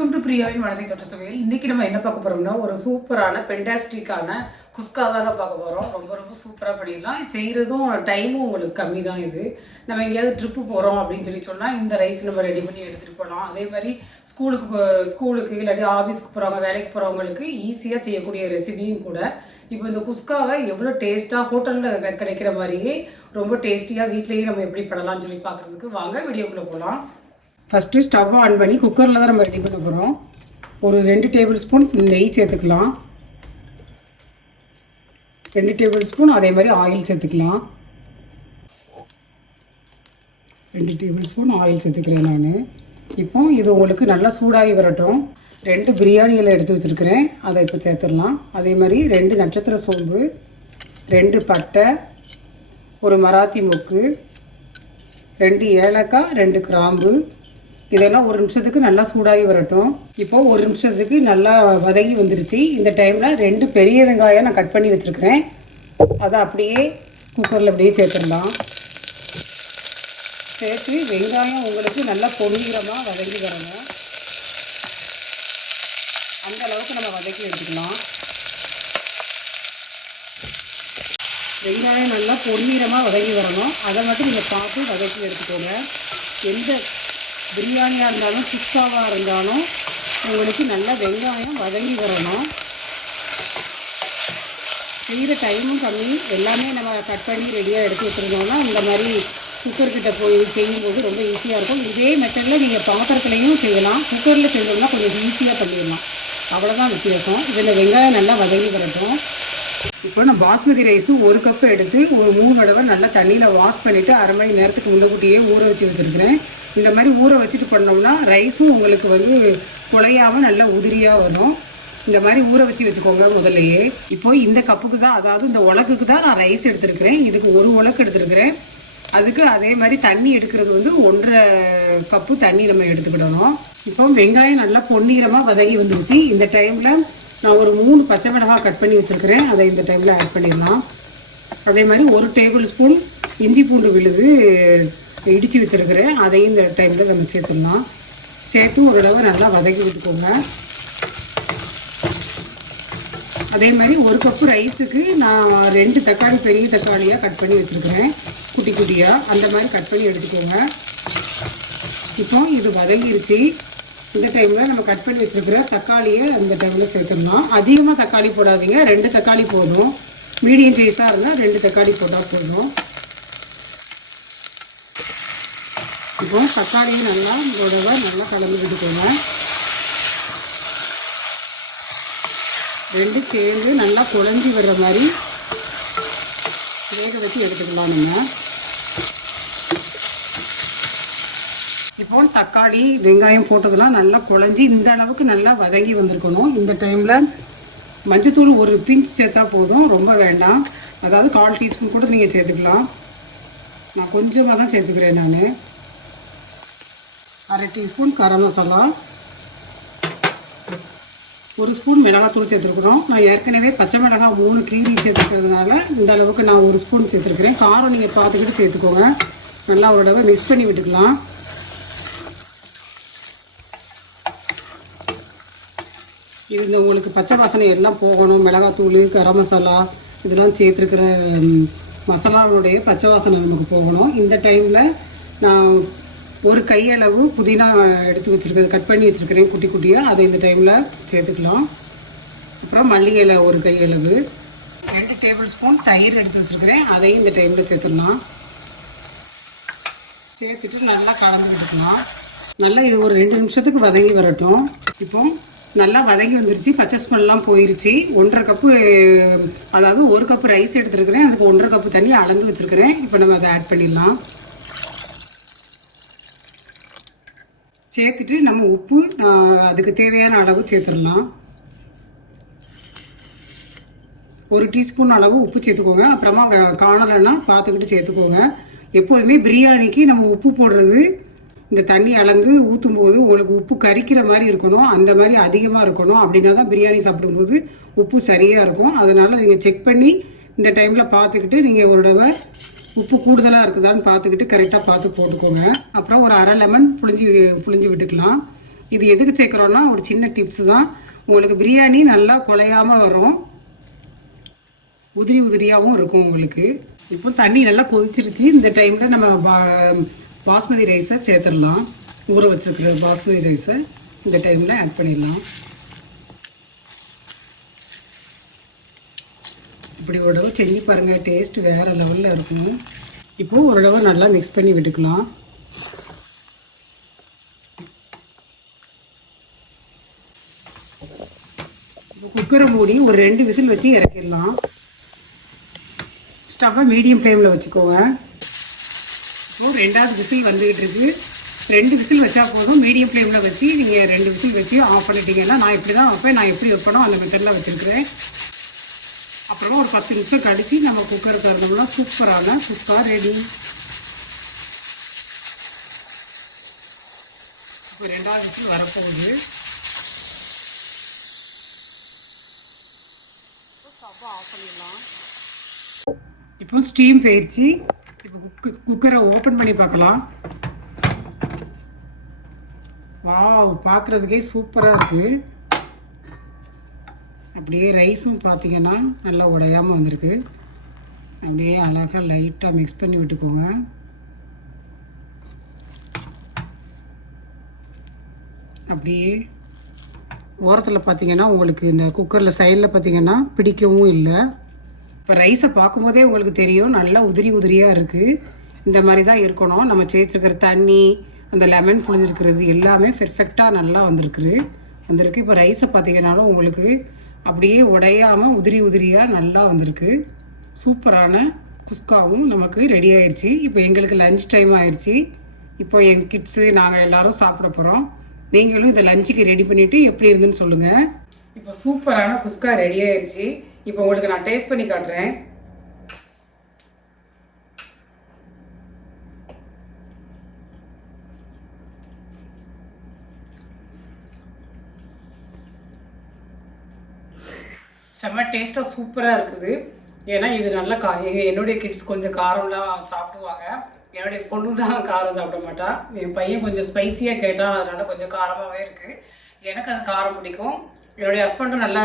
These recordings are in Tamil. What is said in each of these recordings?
வெல்கம் டு பிரியாவின் மனதை தொட்ட சமையல். இன்றைக்கி நம்ம என்ன பார்க்க போகிறோம்னா ஒரு சூப்பரான பென்டாஸ்டிக்கான குஸ்கா தாங்க பார்க்க போகிறோம். ரொம்ப ரொம்ப சூப்பராக பண்ணிடலாம். செய்கிறதும் டைமும் உங்களுக்கு கம்மி தான். இது நம்ம எங்கேயாவது ட்ரிப்பு போகிறோம் அப்படின்னு சொன்னால் இந்த ரைஸ் நம்ம ரெடி பண்ணி எடுத்துகிட்டு போகலாம். அதே மாதிரி ஸ்கூலுக்கு இல்லாட்டி ஆஃபீஸ்க்கு போகிறவங்க, வேலைக்கு போகிறவங்களுக்கு ஈஸியாக செய்யக்கூடிய ரெசிபியும் கூட. இப்போ இந்த குஸ்காவை எவ்வளோ டேஸ்ட்டாக ஹோட்டலில் கிடைக்கிற மாதிரியே ரொம்ப டேஸ்டியாக வீட்லேயே நம்ம எப்படி பண்ணலாம்னு சொல்லி பார்க்குறதுக்கு வாங்க வீடியோக்குள்ளே போகலாம். ஃபஸ்ட்டு ஸ்டவ் ஆன் பண்ணி குக்கரில் தான் நம்ம ரெடி பண்ண போகிறோம். ஒரு 2 டேபிள் ஸ்பூன் நெய் சேர்த்துக்கலாம். 2 டேபிள் ஸ்பூன் அதே மாதிரி ஆயில் சேர்த்துக்கலாம். 2 டேபிள் ஸ்பூன் ஆயில் சேர்த்துக்கிறேன் நான். இப்போ இது உங்களுக்கு நல்லா சூடாகி வரட்டும். 2 பிரியாணிகளை எடுத்து வச்சுருக்கிறேன், அதை இப்போ சேர்த்துடலாம். அதே மாதிரி 2 நட்சத்திர சோம்பு, 2 பட்டை, ஒரு மராத்தி மொக்கு, 2 ஏலக்காய், 2 கிராம்பு, இதெல்லாம் ஒரு நிமிஷத்துக்கு நல்லா சூடாகி வரட்டும். இப்போது ஒரு நிமிஷத்துக்கு நல்லா வதங்கி வந்துருச்சு. இந்த டைமில் 2 பெரிய வெங்காயம் நான் கட் பண்ணி வச்சுருக்கிறேன், அதை அப்படியே குக்கரில் அப்படியே சேர்த்துடலாம். சேர்த்து வெங்காயம் உங்களுக்கு நல்லா பொன்னிறமாக வதங்கி வரணும். அந்த அளவுக்கு நம்ம வதக்கி எடுத்துக்கலாம். வெங்காயம் நல்லா பொன்னிறமாக வதங்கி வரணும். அதை மட்டும் நீங்கள் பார்த்து வதக்கி எடுத்துக்கோங்க. எந்த பிரியாணியாக இருந்தாலும் குஸ்காவாக இருந்தாலும் உங்களுக்கு நல்லா வெங்காயம் வதங்கி வரணும். செய்கிற டைமும் கம்மி, எல்லாமே நம்ம கட் பண்ணி ரெடியாக எடுத்து வச்சுருந்தோம்னா இந்த மாதிரி குக்கர்கிட்ட போய் செய்யும்போது ரொம்ப ஈஸியாக இருக்கும். இதே மெத்தடில் நீங்கள் பாத்திரத்துலையும் செய்யலாம். குக்கரில் செஞ்சோம்னா கொஞ்சம் ஈஸியாக பண்ணிடலாம். அவ்வளோதான் வித்தியாசம். இதில் வெங்காயம் நல்லா வதங்கி வரட்டும். இப்போ நான் பாஸ்மதி ரைஸு 1 கப்பு எடுத்து ஒரு 3 தடவை நல்லா தண்ணியில் வாஷ் பண்ணிவிட்டு அரை மணி நேரத்துக்கு முன்னக்கூட்டியே ஊற வச்சு வச்சுருக்கிறேன். இந்த மாதிரி ஊற வச்சுட்டு பண்ணோம்னா ரைஸும் உங்களுக்கு குழையாமல் நல்லா உதிரியாக வரும். இந்த மாதிரி ஊற வச்சுக்கோங்க முதல்லையே. இப்போ இந்த கப்புக்கு தான், அதாவது இந்த உலக்குக்கு தான் நான் ரைஸ் எடுத்துருக்கிறேன். இதுக்கு 1 உலக்கு எடுத்துருக்கிறேன். அதுக்கு அதே மாதிரி தண்ணி எடுக்கிறது 1.5 கப்பு தண்ணி நம்ம எடுத்துக்கிடணும். இப்போ வெங்காயம் நல்லா பொன்னிறமாக வதங்கி வந்துருச்சு. இந்த டைமில் நான் ஒரு 3 பச்சை மிளகாய் கட் பண்ணி வச்சுருக்கிறேன், அதை இந்த டைமில் ஆட் பண்ணிடலாம். அதே மாதிரி 1 டேபிள் ஸ்பூன் இஞ்சி பூண்டு விழுது இடித்து வச்சுருக்கிறேன், அதையும் இந்த டைமில் நம்ம சேர்த்துடலாம். சேர்த்து ஒரு தடவை நல்லா வதக்கி விட்டுக்கோங்க. அதே மாதிரி 1 கப்பு ரைஸுக்கு நான் 2 தக்காளி பெரிய தக்காளியாக கட் பண்ணி வச்சுருக்கிறேன், குட்டி குட்டியாக. அந்த மாதிரி கட் பண்ணி எடுத்துக்கோங்க. இப்போ இது வதங்கிருச்சு. இந்த டைமில் நம்ம கட் பண்ணி வச்சுருக்கிற தக்காளியை அந்த டைமில் சேர்த்துடலாம். அதிகமாக தக்காளி போடாதீங்க, 2 தக்காளி போதும். மீடியம் சைஸாக இருந்தால் 2 தக்காளி போட்டால் போதும். இப்போ தக்காளியை நல்லா நல்லா கலந்து விட்டுக்கோங்க. 2 சேர்ந்து நல்லா குழஞ்சி வர்ற மாதிரி வேக வச்சு எடுத்துக்கலாம் நம்ம. இப்போ தக்காளி வெங்காயம் போட்டதெல்லாம் நல்லா குழஞ்சி இந்த அளவுக்கு நல்லா வதங்கி வந்திருக்கணும். இந்த டைமில் மஞ்சத்தூள் 1 பிஞ்ச் சேர்த்தா போதும், ரொம்ப வேண்டாம். அதாவது 1/4 டீஸ்பூன் கூட நீங்கள் சேர்த்துக்கலாம். நான் கொஞ்சமாக தான் சேர்த்துக்கிறேன். நான் 1/2 டீஸ்பூன் கரம் மசாலா, 1 ஸ்பூன் மிளகாத்தூள் சேர்த்துருக்குறோம். நான் ஏற்கனவே பச்சை மிளகாய் 3 கீரி சேர்த்துக்கிறதுனால இந்த அளவுக்கு நான் 1 ஸ்பூன் சேர்த்துருக்கிறேன். காரம் நீங்கள் பார்த்துக்கிட்டு சேர்த்துக்கோங்க. நல்லா ஒரு தடவை மிக்ஸ் பண்ணி விட்டுக்கலாம். இது உங்களுக்கு பச்சை வாசனை எல்லாம் போகணும். மிளகாத்தூள், கரம் மசாலா இதெல்லாம் சேர்த்துருக்கிற மசாலாவுடைய பச்சை வாசனை நமக்கு போகணும். இந்த டைமில் நான் 1 கையளவு புதினா எடுத்து வச்சுருக்கிறது, கட் பண்ணி வச்சுருக்கிறேன் குட்டி குட்டியாக, அதை இந்த டைமில் சேர்த்துக்கலாம். அப்புறம் மல்லிகை இலை 1 கையளவு, 2 டேபிள் ஸ்பூன் தயிர் எடுத்து வச்சுருக்கிறேன், அதையும் இந்த டைமில் சேர்த்துடலாம். சேர்த்துட்டு நல்லா கலந்து விட்டுக்கலாம். நல்லா இது ஒரு 2 நிமிஷத்துக்கு வதங்கி வரட்டும். இப்போ நல்லா வதங்கி வந்துருச்சு, பச்சை ஸ்மெல்லாம் போயிருச்சு. 1.5 கப்பு, அதாவது 1 கப்பு ரைஸ் எடுத்துருக்கிறேன், அதுக்கு 1.5 கப்பு தண்ணி அளந்து வச்சுருக்கிறேன். இப்போ நம்ம அதை ஆட் பண்ணிடலாம். சேர்த்துட்டு நம்ம உப்பு அதுக்கு தேவையான அளவு சேர்த்துடலாம். 1 டீஸ்பூன் அளவு உப்பு சேர்த்துக்கோங்க. அப்புறமா காணலைன்னா பார்த்துக்கிட்டு சேர்த்துக்கோங்க. எப்போதுமே பிரியாணிக்கு நம்ம உப்பு போடுறது இந்த தண்ணி அளந்து ஊற்றும் போது உங்களுக்கு உப்பு கரிக்கிற மாதிரி இருக்கணும், அந்த மாதிரி அதிகமாக இருக்கணும். அப்படின்னா தான் பிரியாணி சாப்பிடும்போது உப்பு சரியாக இருக்கும். அதனால் நீங்கள் செக் பண்ணி இந்த டைமில் பார்த்துக்கிட்டு நீங்கள் ஒரு தடவை உப்பு கூடுதலாக இருக்குதான்னு பார்த்துக்கிட்டு கரெக்டாக பார்த்து போட்டுக்கோங்க. அப்புறம் ஒரு அரை லெமன் புளிஞ்சு விட்டுக்கலாம். இது எதுக்கு சேர்க்குறோன்னா ஒரு சின்ன டிப்ஸ் தான். உங்களுக்கு பிரியாணி நல்லா குலையாமல் வரும், உதிரி உதிரியாகவும் இருக்கும் உங்களுக்கு. இப்போ தண்ணி நல்லா கொதிச்சிருச்சு. இந்த டைமில் நம்ம பாஸ்மதி ரைஸை சேர்த்துடலாம். ஊற வச்சுருக்கிற பாஸ்மதி ரைஸை இந்த டைமில் ஆட் பண்ணிடலாம். இப்படி ஒரு தடவை செஞ்சு பாருங்கள், டேஸ்ட் வேறு லெவலில் இருக்கும். இப்போது ஒரு தடவை நல்லா மிக்ஸ் பண்ணி விட்டுக்கலாம். குக்கரை மூடி ஒரு 2 விசில் வச்சு இறக்கிடலாம். ஸ்டவ்வை மீடியம் ஃப்ளேமில் வச்சுக்கோங்க. இப்போது 2வது விசில் வந்துக்கிட்டு இருக்குது. 2 விசில் வச்சா போதும். மீடியம் ஃப்ளேமில் வச்சு நீங்கள் 2 விசில் வச்சு ஆஃப் பண்ணிட்டீங்கன்னா, நான் இப்படி தான் வைப்பேன், நான் எப்படி வைப்பேனோ அந்த மெத்தடில் வச்சுருக்கிறேன். அப்புறமா ஒரு 10 நிமிஷம் கழித்து நம்ம குக்கர் திறந்தோம்னா சூப்பரான குஸ்கா ரெடி. இப்போ 2வது விசில் வரப்போகுது. ஸ்டவ்வை ஆஃப் பண்ணிடலாம். இப்போ ஸ்டீம் போயிடுச்சு. இப்போ குக்கரை ஓப்பன் பண்ணி பார்க்கலாம். வாவ், பார்க்குறதுக்கே சூப்பராக இருக்குது. அப்படியே ரைஸும் பார்த்தீங்கன்னா நல்லா உடையாமல் வந்திருக்கு. அப்படியே அழகாக லைட்டாக மிக்ஸ் பண்ணி விட்டுக்கோங்க. அப்படியே ஓரத்தில் பார்த்தீங்கன்னா உங்களுக்கு இந்த குக்கரில் சைடில் பார்த்தீங்கன்னா பிடிக்கவும் இல்லை. இப்போ ரைஸை பார்க்கும்போதே உங்களுக்கு தெரியும் நல்லா உதிரி உதிரியாக இருக்குது. இந்த மாதிரி தான் இருக்கணும். நம்ம சேர்த்துருக்கிற தண்ணி, அந்த லெமன் புழிஞ்சிருக்கிறது எல்லாமே பெர்ஃபெக்டாக நல்லா வந்திருக்கு. இப்போ ரைஸை பார்த்தீங்கன்னாலும் உங்களுக்கு அப்படியே உடையாமல் உதிரி உதிரியாக நல்லா வந்திருக்கு. சூப்பரான குஸ்காவும் நமக்கு ரெடி ஆயிடுச்சு. இப்போ எங்களுக்கு லஞ்ச் டைம் ஆயிடுச்சு. இப்போ எங்கள் கிட்ஸு நாங்கள் எல்லோரும் சாப்பிட போகிறோம். நீங்களும் இதை லஞ்சுக்கு ரெடி பண்ணிவிட்டு எப்படி இருந்துன்னு சொல்லுங்கள். இப்போ சூப்பரான குஸ்கா ரெடி ஆயிடுச்சு. இப்போ உங்களுக்கு நான் டேஸ்ட் பண்ணி காட்டுறேன். செம்ம டேஸ்ட்டாக சூப்பராக இருக்குது. ஏன்னா இது நல்லா என்னுடைய கிட்ஸ் கொஞ்சம் காரம்லாம் சாப்பிடுவாங்க. என்னுடைய பொண்ணு தான் காரம் சாப்பிட மாட்டா. என் பையன் கொஞ்சம் ஸ்பைஸியாக கேட்டால் அதனால் கொஞ்சம் காரமாகவே இருக்குது. எனக்கு அது காரம் பிடிக்கும். என்னுடைய ஹஸ்பண்டும் நல்லா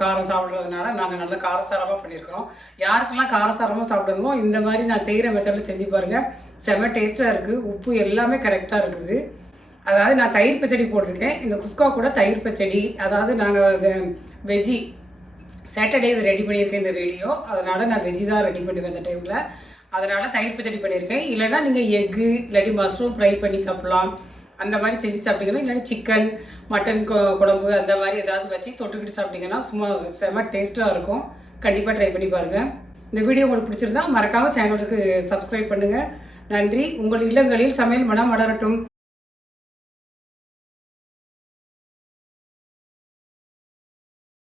காரம் சாப்பிட்றதுனால நாங்கள் நல்லா காரசாரமாக பண்ணியிருக்கிறோம். யாருக்கெல்லாம் காரசாரமாக சாப்பிடணுமோ இந்த மாதிரி நான் செய்கிற மெத்தடில் செஞ்சு பாருங்கள். செம்ம டேஸ்ட்டாக இருக்குது. உப்பு எல்லாமே கரெக்டாக இருக்குது. அதாவது நான் தயிர் பச்சடி போட்டிருக்கேன். இந்த குஸ்கா கூட தயிர் பச்சடி, அதாவது நாங்கள் வெஜ்ஜி சாட்டர்டே இது ரெடி பண்ணியிருக்கேன் இந்த வீடியோ. அதனால் நான் வெஜ்ஜி தான் ரெடி பண்ணுவேன் அந்த டைமில். அதனால் தயிர் பச்சடி பண்ணியிருக்கேன். இல்லைனா நீங்கள் எக்கு இல்லாட்டி மஷ்ரூம் ஃப்ரை பண்ணி சாப்பிட்லாம். அந்த மாதிரி செஞ்சு சாப்பிட்டீங்கன்னா, இல்லாட்டி சிக்கன் மட்டன் குழம்பு அந்த மாதிரி ஏதாவது வச்சு தொட்டுக்கிட்டு சாப்பிட்டீங்கன்னா சும்மா செம்ம டேஸ்ட்டாக இருக்கும். கண்டிப்பாக ட்ரை பண்ணி பாருங்கள். இந்த வீடியோ உங்களுக்கு பிடிச்சிருந்தா மறக்காமல் சேனலுக்கு சப்ஸ்கிரைப் பண்ணுங்கள். நன்றி. உங்கள் இல்லங்களில் சமையல் மனம் மலரட்டும்.